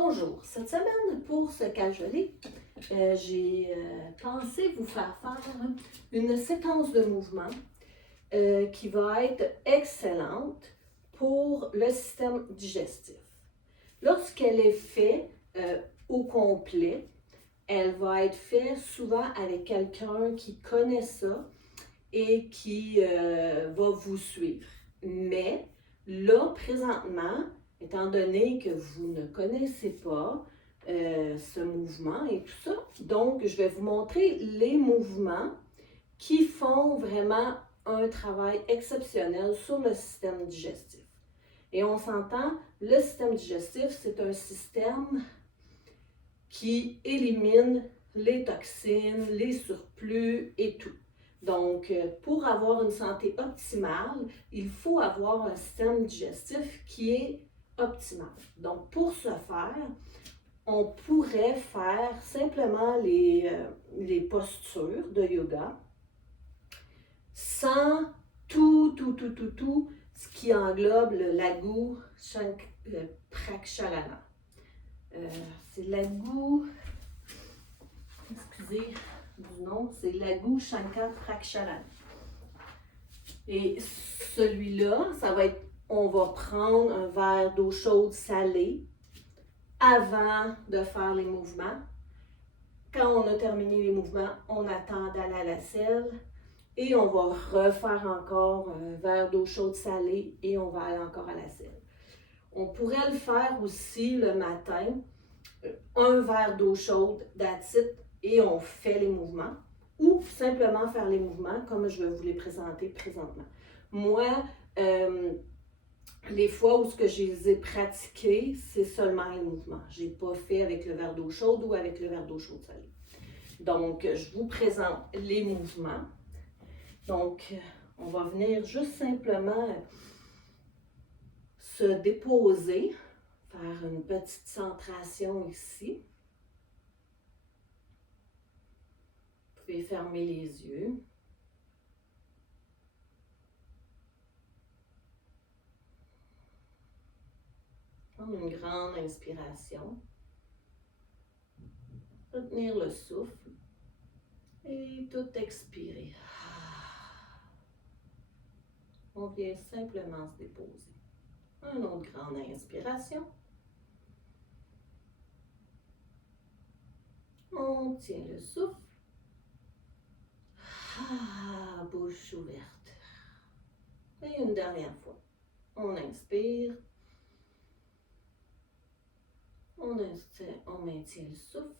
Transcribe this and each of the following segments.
Bonjour, cette semaine pour se cajoler, j'ai pensé vous faire une séquence de mouvements qui va être excellente pour le système digestif. Lorsqu'elle est faite au complet, elle va être faite souvent avec quelqu'un qui connaît ça et qui va vous suivre. Mais là, présentement, étant donné que vous ne connaissez pas ce mouvement et tout ça, donc je vais vous montrer les mouvements qui font vraiment un travail exceptionnel sur le système digestif. Et on s'entend, le système digestif, c'est un système qui élimine les toxines, les surplus et tout. Donc, pour avoir une santé optimale, il faut avoir un système digestif qui est optimal. Donc, pour ce faire, on pourrait faire simplement les postures de yoga sans tout ce qui englobe le Laghu Praksharana. C'est Laghu, excusez du nom, c'est Laghu Shankar Praksharana. Et celui-là, ça va être, on va prendre un verre d'eau chaude salée avant de faire les mouvements. Quand on a terminé les mouvements, on attend d'aller à la selle et on va refaire encore un verre d'eau chaude salée et on va aller encore à la selle. On pourrait le faire aussi le matin, un verre d'eau chaude, that's it, et on fait les mouvements. Ou simplement faire les mouvements comme je vais vous les présenter présentement. Moi, les fois où je les ai pratiqués, c'est seulement les mouvements. Je n'ai pas fait avec le verre d'eau chaude ou avec le verre d'eau chaude salée. Donc, je vous présente les mouvements. Donc, on va venir juste simplement se déposer, faire une petite centration ici. Vous pouvez fermer les yeux. Prendre une grande inspiration. Retenir le souffle. Et tout expirer. On vient simplement se déposer. Une autre grande inspiration. On tient le souffle. Bouche ouverte. Et une dernière fois. On inspire. On maintient le souffle.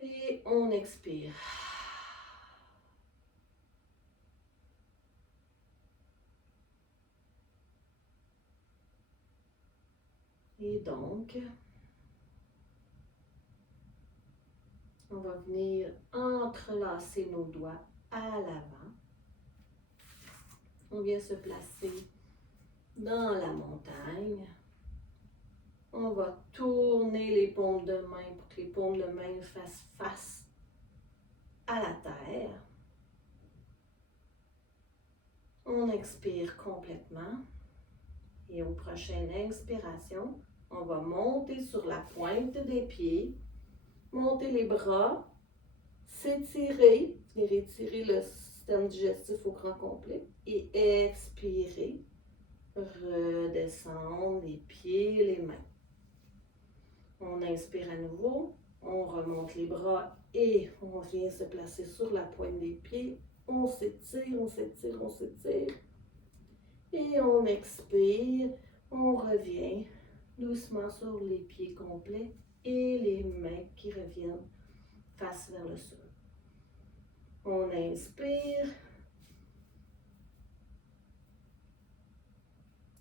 Et on expire. Et donc, on va venir entrelacer nos doigts à l'avant. On vient se placer dans la montagne. On va tourner les paumes de main pour que les paumes de main fassent face à la terre. On expire complètement. Et aux prochaines inspirations, on va monter sur la pointe des pieds, monter les bras, s'étirer, venir étirer le système digestif au grand complet et expirer, redescendre les pieds, les mains. On inspire à nouveau, on remonte les bras et on vient se placer sur la pointe des pieds. On s'étire, on s'étire, on s'étire. Et on expire, on revient doucement sur les pieds complets et les mains qui reviennent face vers le sol. On inspire,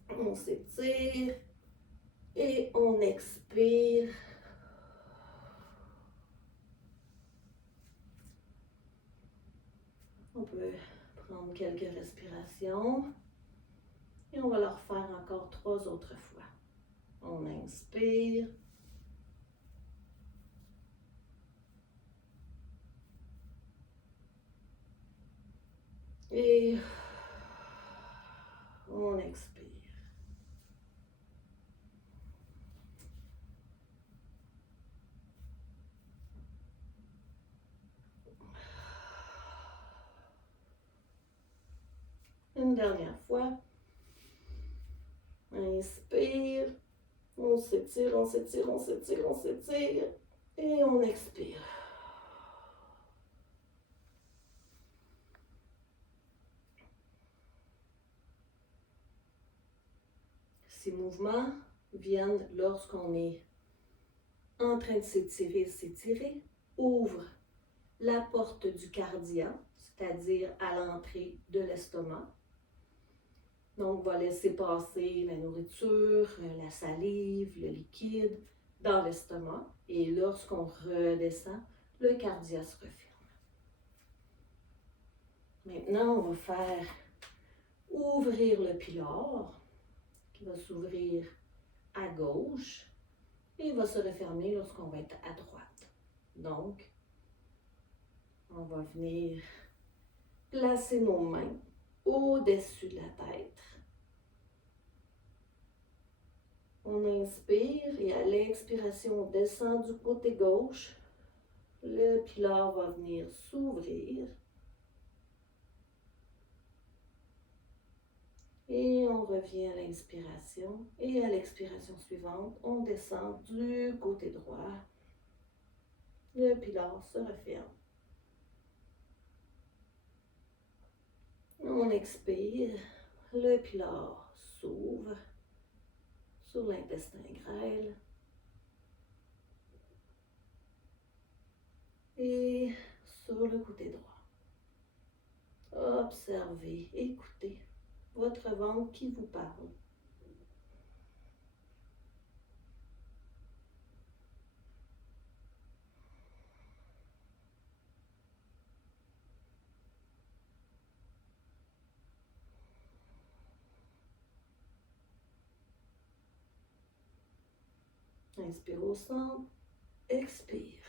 on s'étire et on expire. On peut prendre quelques respirations. Et on va le refaire encore 3 autres fois. On inspire. Et on expire. Une dernière fois. Inspire. On s'étire, on s'étire, on s'étire, on s'étire. Et on expire. Ces mouvements viennent lorsqu'on est en train de s'étirer, s'étirer. Ouvre la porte du cardia, c'est-à-dire à l'entrée de l'estomac. Donc, on va laisser passer la nourriture, la salive, le liquide dans l'estomac. Et lorsqu'on redescend, le cardia se referme. Maintenant, on va faire ouvrir le pylore qui va s'ouvrir à gauche et va se refermer lorsqu'on va être à droite. Donc, on va venir placer nos mains au-dessus de la tête. On inspire et à l'expiration, on descend du côté gauche. Le pylore va venir s'ouvrir. Et on revient à l'inspiration. Et à l'expiration suivante, on descend du côté droit. Le pylore se referme. On expire. Le pylore s'ouvre sur l'intestin grêle. Et sur le côté droit. Observez, écoutez votre ventre qui vous parle. Inspire au centre, expire.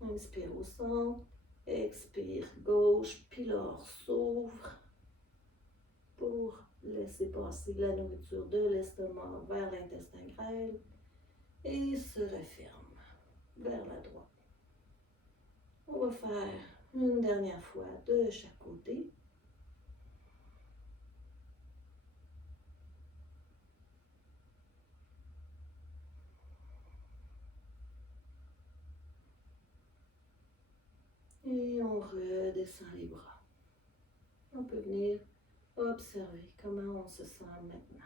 Inspire au centre, expire, gauche, pylore s'ouvre pour laisser passer la nourriture de l'estomac vers l'intestin grêle et se referme vers la droite. On va faire une dernière fois de chaque côté. Et on redescend les bras. On peut venir observer comment on se sent maintenant.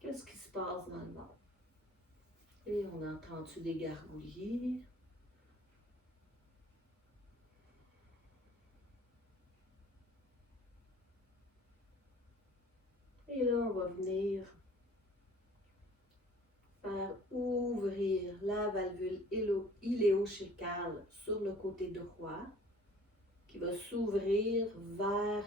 Qu'est-ce qui se passe dans le ventre? Et on a entendu des gargouillis. Et là, on va venir faire ouvrir la valvule iléo-chécale sur le côté droit qui va s'ouvrir vers,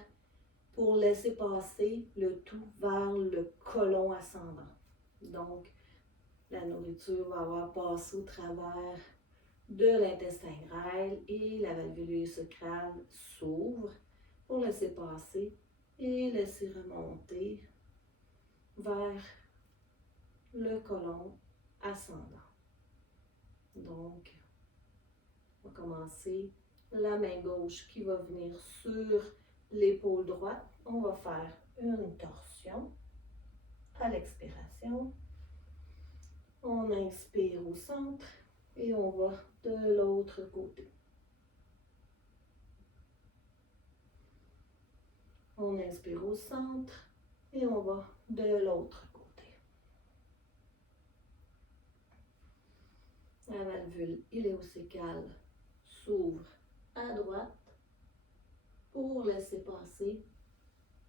pour laisser passer le tout vers le côlon ascendant. Donc, la nourriture va avoir passé au travers de l'intestin grêle et la valvule iléo-chécale s'ouvre pour laisser passer et laisser remonter vers le côlon ascendant. Donc, on va commencer la main gauche qui va venir sur l'épaule droite. On va faire une torsion à l'expiration. On inspire au centre et on va de l'autre côté. On inspire au centre et on va de l'autre côté. La valvule iléo-cécale s'ouvre à droite pour laisser passer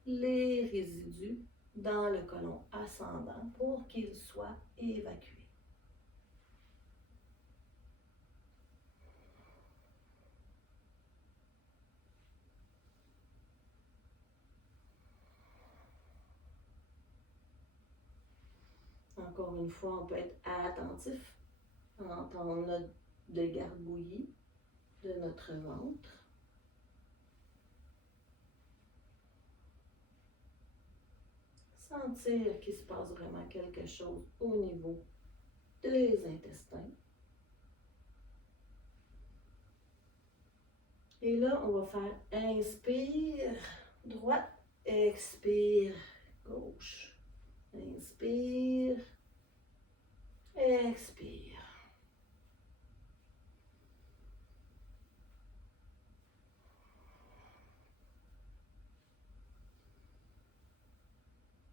les résidus dans le côlon ascendant pour qu'ils soient évacués. Encore une fois, on peut être attentif à entendre des gargouillis de notre ventre. Sentir qu'il se passe vraiment quelque chose au niveau des intestins. Et là, on va faire inspire, droite, expire, gauche. Inspire, expire.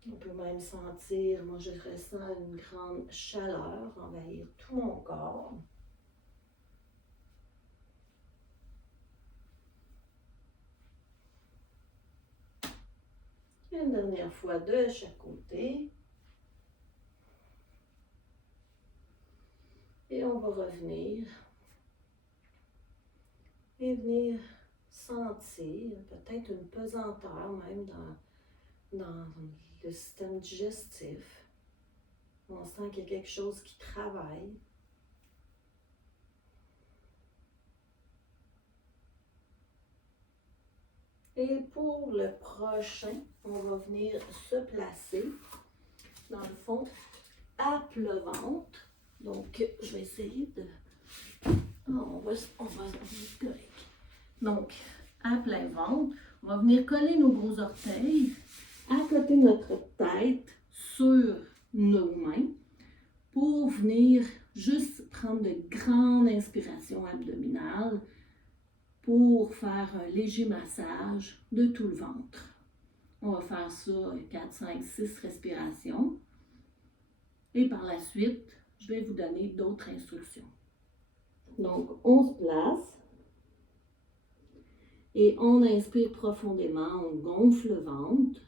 On peut même sentir, moi je ressens une grande chaleur envahir tout mon corps. Une dernière fois de chaque côté. Et on va revenir. Et venir sentir peut-être une pesanteur même dans le système digestif. On sent qu'il y a quelque chose qui travaille. Et pour le prochain, on va venir se placer, dans le fond, à plat ventre. Donc, je vais essayer de... on va correct. Donc, à plein ventre, on va venir coller nos gros orteils à côté de notre tête sur nos mains pour venir juste prendre de grandes inspirations abdominales pour faire un léger massage de tout le ventre. On va faire ça 4, 5, 6 respirations. Et par la suite, je vais vous donner d'autres instructions. Donc, on se place. Et on inspire profondément, on gonfle le ventre.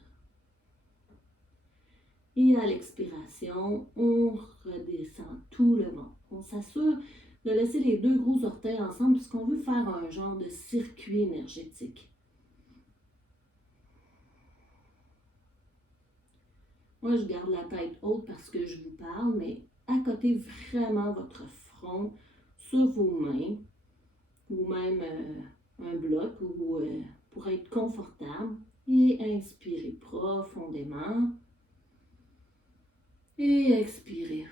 Et à l'expiration, on redescend tout le ventre. On s'assure de laisser les deux gros orteils ensemble puisqu'on veut faire un genre de circuit énergétique. Moi, je garde la tête haute parce que je vous parle, mais accotez vraiment votre front sur vos mains ou même un bloc pour être confortable. Et inspirez profondément. Et expirez.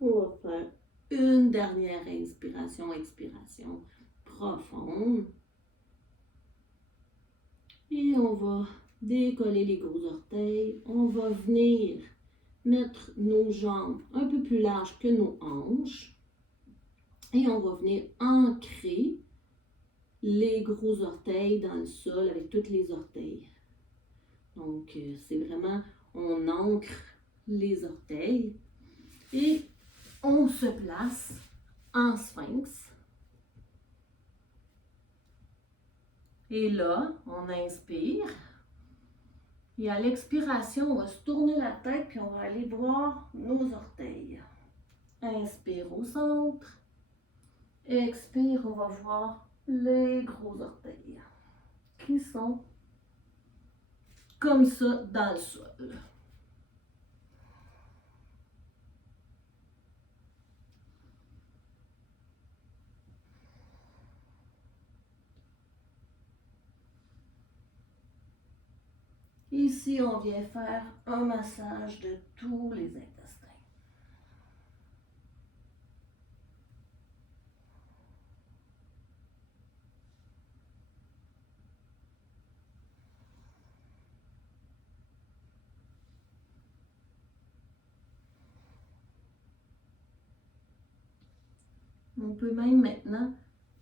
On va faire une dernière inspiration, expiration profonde. Et on va décoller les gros orteils. On va venir mettre nos jambes un peu plus larges que nos hanches. Et on va venir ancrer les gros orteils dans le sol avec tous les orteils. Donc, c'est vraiment, on ancre les orteils et on se place en sphinx. Et là, on inspire. Et à l'expiration, on va se tourner la tête puis on va aller voir nos orteils. Inspire au centre. Expire, on va voir les gros orteils qui sont comme ça dans le sol. Ici, on vient faire un massage de tous les intestins. On peut même maintenant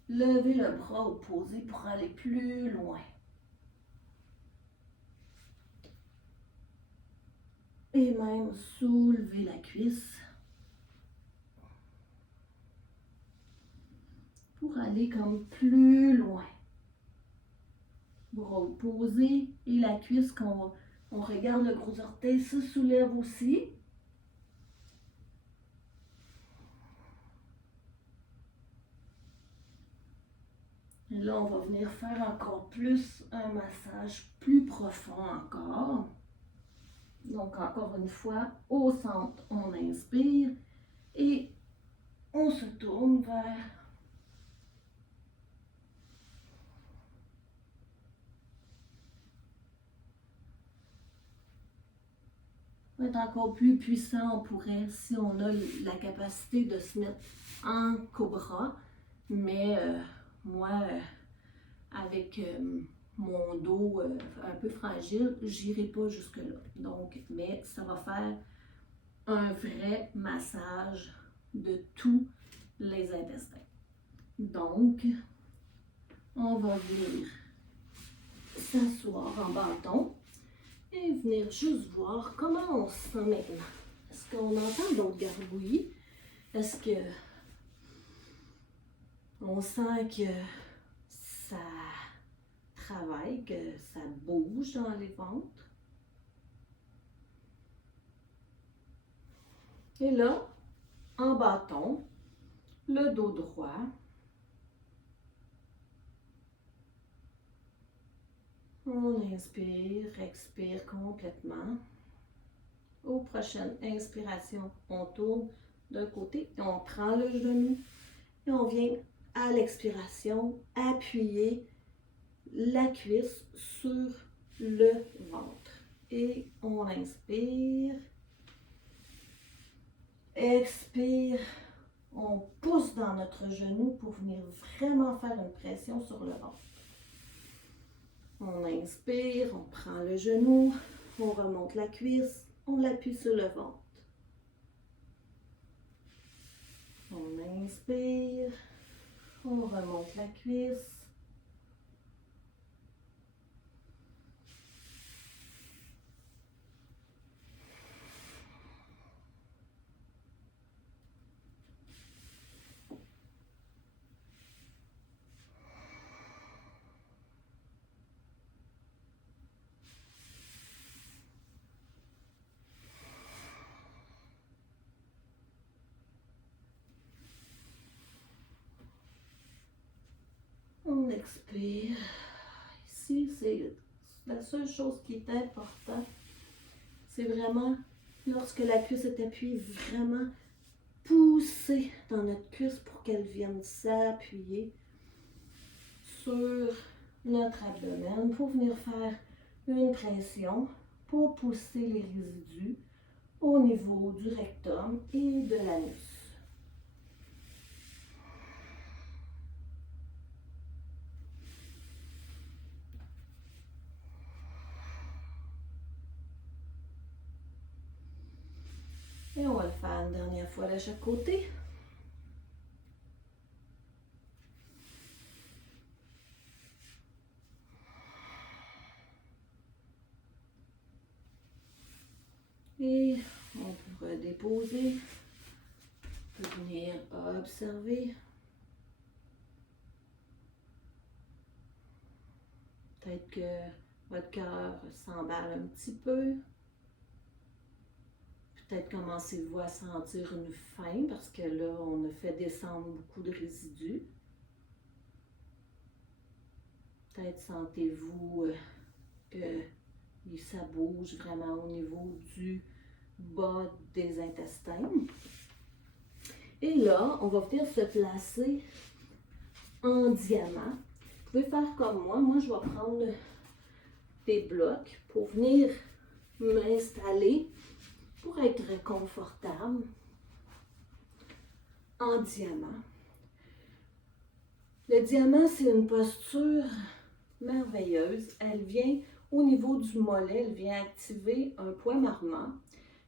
lever le bras opposé pour aller plus loin. Et même soulever la cuisse pour aller comme plus loin. Bras opposé et la cuisse, quand on regarde le gros orteil, se soulève aussi. Et là, on va venir faire encore plus un massage plus profond encore. Donc, encore une fois, au centre, on inspire et on se tourne vers pour être encore plus puissant, on pourrait, si on a la capacité de se mettre en cobra, mais moi, avec mon dos un peu fragile, j'irai pas jusque-là. Donc, mais ça va faire un vrai massage de tous les intestins. Donc, on va venir s'asseoir en bâton et venir juste voir comment on se sent maintenant. Est-ce qu'on entend d'autres gargouillis? Est-ce que on sent que ça travaille, que ça bouge dans les ventres? Et là, en bâton, le dos droit. On inspire, expire complètement. Aux prochaines inspirations, on tourne d'un côté et on prend le genou et on vient à l'expiration appuyer la cuisse sur le ventre. Et on inspire, expire, on pousse dans notre genou pour venir vraiment faire une pression sur le ventre. On inspire, on prend le genou, on remonte la cuisse, on l'appuie sur le ventre. On inspire, on remonte la cuisse. On expire. Ici, c'est la seule chose qui est importante. C'est vraiment, lorsque la cuisse est appuyée, vraiment pousser dans notre cuisse pour qu'elle vienne s'appuyer sur notre abdomen pour venir faire une pression pour pousser les résidus au niveau du rectum et de l'anus. Et on va le faire une dernière fois de chaque côté. Et on peut redéposer. On peut venir observer. Peut-être que votre cœur s'emballe un petit peu. Peut-être commencez-vous à sentir une faim parce que là, on a fait descendre beaucoup de résidus. Peut-être sentez-vous que ça bouge vraiment au niveau du bas des intestins. Et là, on va venir se placer en diamant. Vous pouvez faire comme moi. Moi, je vais prendre des blocs pour venir m'installer pour être confortable en diamant. Le diamant, c'est une posture merveilleuse. Elle vient au niveau du mollet, elle vient activer un point marmot.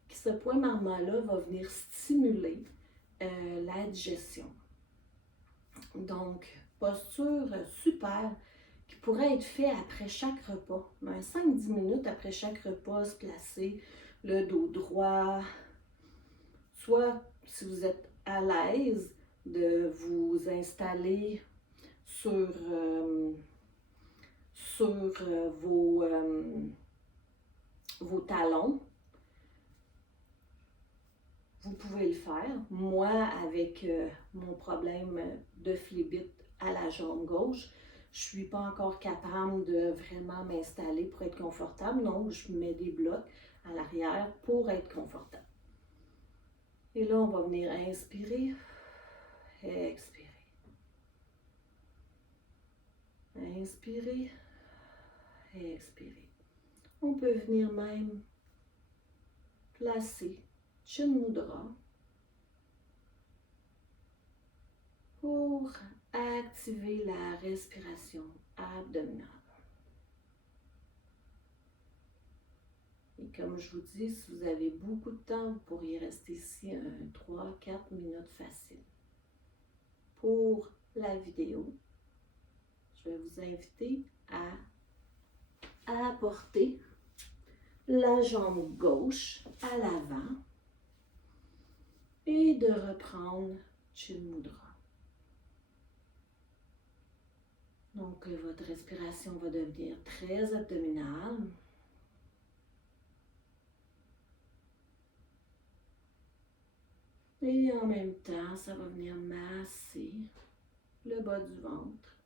Ce point marmot-là va venir stimuler la digestion. Donc, posture super qui pourrait être fait après chaque repas. 5-10 minutes après chaque repas, se placer le dos droit. Soit, si vous êtes à l'aise, de vous installer sur vos talons. Vous pouvez le faire. Moi, avec mon problème de phlébite à la jambe gauche, je ne suis pas encore capable de vraiment m'installer pour être confortable. Donc, je mets des blocs à l'arrière pour être confortable. Et là, on va venir inspirer. Expirez. Inspirez. Expirez. On peut venir même placer Chin Mudra pour activer la respiration abdominale. Et comme je vous dis, si vous avez beaucoup de temps, vous pourriez rester ici 3-4 minutes facile. Pour la vidéo, je vais vous inviter à apporter la jambe gauche à l'avant et de reprendre Chin Mudra. Donc, votre respiration va devenir très abdominale. Et en même temps, ça va venir masser le bas du ventre.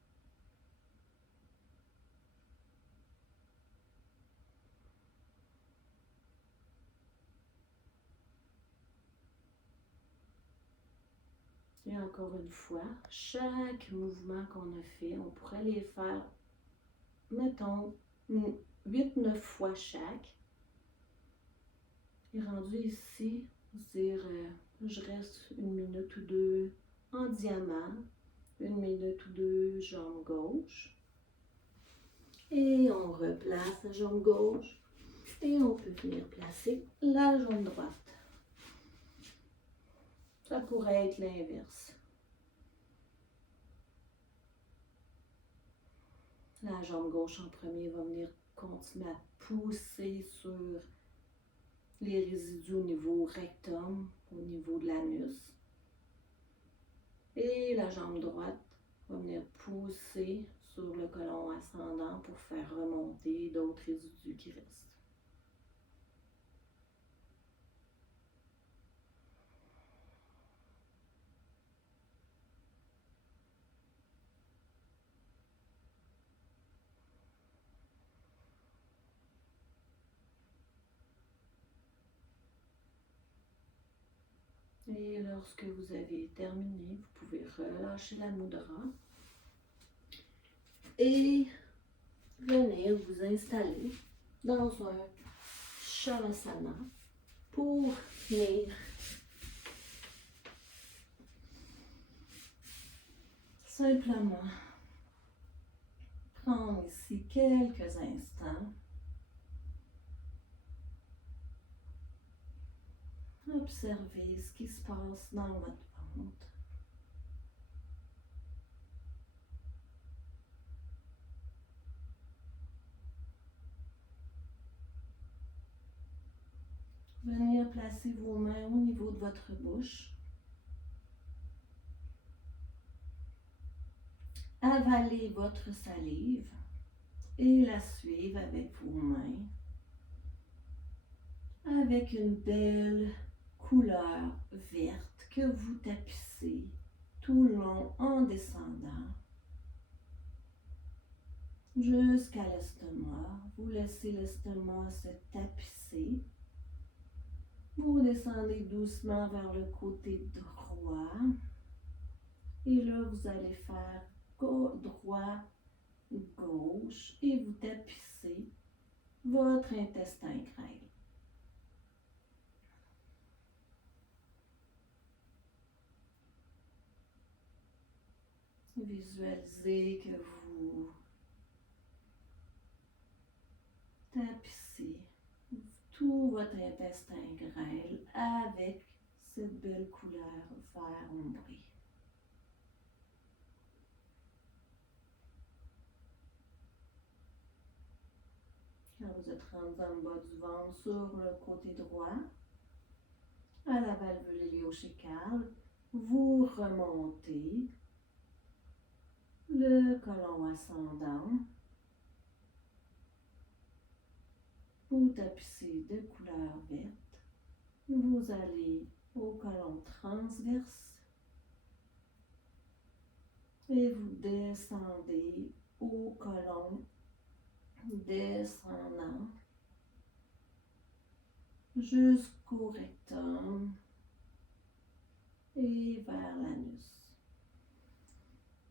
Et encore une fois, chaque mouvement qu'on a fait, on pourrait les faire, mettons, 8-9 fois chaque. Et rendu ici, dire, je reste 1 minute ou 2 en diamant, 1 minute ou 2 jambe gauche. Et on replace la jambe gauche et on peut venir placer la jambe droite. Ça pourrait être l'inverse. La jambe gauche en premier va venir continuer à pousser sur les résidus au niveau rectum, au niveau de l'anus. Et la jambe droite va venir pousser sur le côlon ascendant pour faire remonter d'autres résidus qui restent. Et lorsque vous avez terminé, vous pouvez relâcher la mudra et venir vous installer dans un Shavasana pour venir simplement prendre ici quelques instants. Observez ce qui se passe dans votre ventre. Venir placer vos mains au niveau de votre bouche. Avaler votre salive et la suivre avec vos mains. Avec une belle couleur verte que vous tapissez tout le long en descendant jusqu'à l'estomac. Vous laissez l'estomac se tapisser. Vous descendez doucement vers le côté droit. Et là, vous allez faire droit, gauche et vous tapissez votre intestin grêle. Visualisez que vous tapissez tout votre intestin grêle avec cette belle couleur vert ombré. Quand vous êtes rendu en bas du ventre sur le côté droit, à la valvule iléochécale, vous remontez le côlon ascendant. Vous tapissez de couleur verte. Vous allez au côlon transverse et vous descendez au côlon descendant jusqu'au rectum et vers l'anus.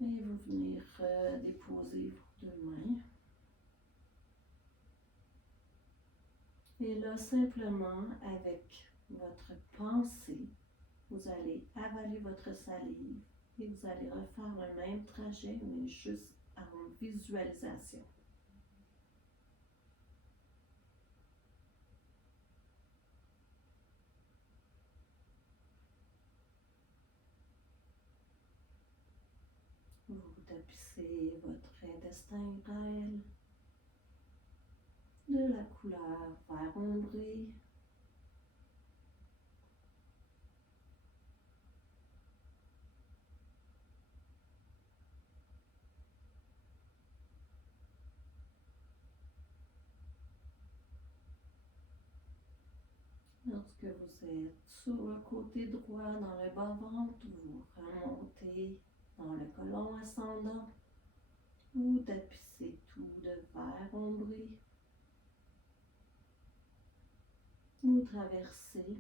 Et vous venir déposer vos deux mains. Et là, simplement, avec votre pensée, vous allez avaler votre salive et vous allez refaire le même trajet, mais juste en visualisation. Vous tapissez votre intestin grêle de la couleur vert ombré. Lorsque vous êtes sur le côté droit dans le bas-ventre, vous remontez dans le côlon ascendant. Vous tapissez tout de vert ombré. Vous traversez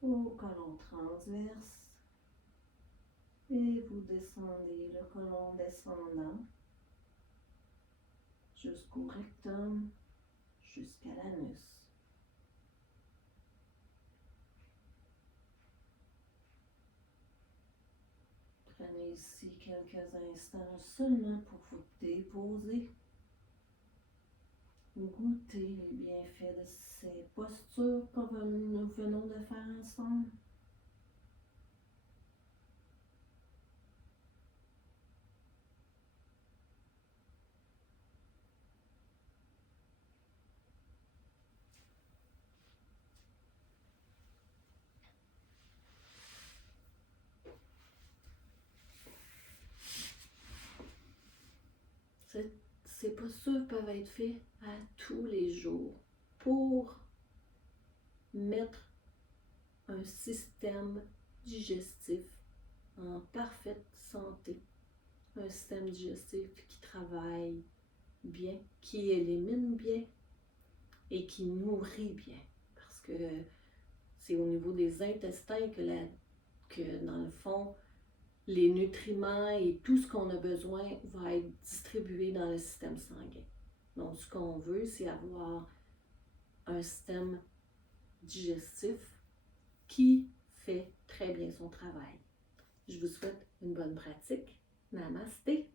au côlon transverse et vous descendez le côlon descendant jusqu'au rectum, jusqu'à l'anus. Prenez ici quelques instants seulement pour vous déposer. Goûtez les bienfaits de ces postures que nous venons de faire ensemble. Ces postures peuvent être faites à tous les jours pour mettre un système digestif en parfaite santé. Un système digestif qui travaille bien, qui élimine bien et qui nourrit bien. Parce que c'est au niveau des intestins que dans le fond, les nutriments et tout ce qu'on a besoin va être distribué dans le système sanguin. Donc, ce qu'on veut, c'est avoir un système digestif qui fait très bien son travail. Je vous souhaite une bonne pratique. Namasté!